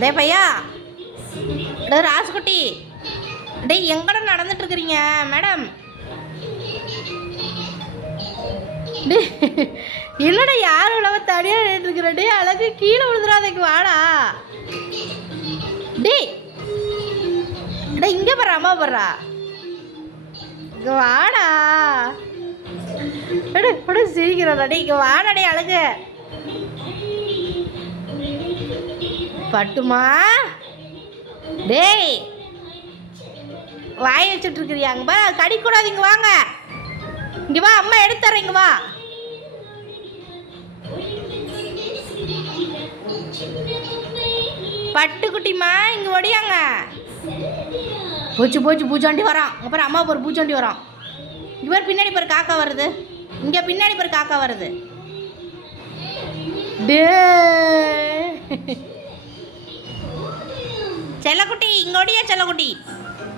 டே பையா, டே ராசுகுட்டி, டே எங்கடா நடந்துட்டு இருக்கிறீங்க மேடம்? டே இல்லைடா, யாரும் இல்லாம தனியாக நின்றுட்டு இருக்கிற. டே அழகு கீழே விழுந்துடாதைக்கு வாடா. டே டே இங்கே போடுறா, அம்மா போடுறா, இங்கே வாடா. எடு படு சிரிக்கிறடா. டே இங்கே வாடா. டே அழகு பட்டுமா, டேய் வாய் வச்சுட்டு இருக்கிறியா? அங்கே பா, கடிக்கூடாது. இங்கே வாங்க, இங்கே வா, அம்மா எடுத்துறேன். இங்கே வா. பட்டுக்குட்டிமா இங்கே ஒடியாங்க. போச்சு போச்சு, பூச்சாண்டி வரான். அப்புறம் அம்மா பாரு, பூச்சாண்டி வரான். இங்கே பாரு, பின்னாடி பாரு காக்கா வருது. இங்கே பின்னாடி பாரு காக்கா வருது. டே செல்லக்குட்டி, இங்கே ஒடியா செல்லக்குட்டி.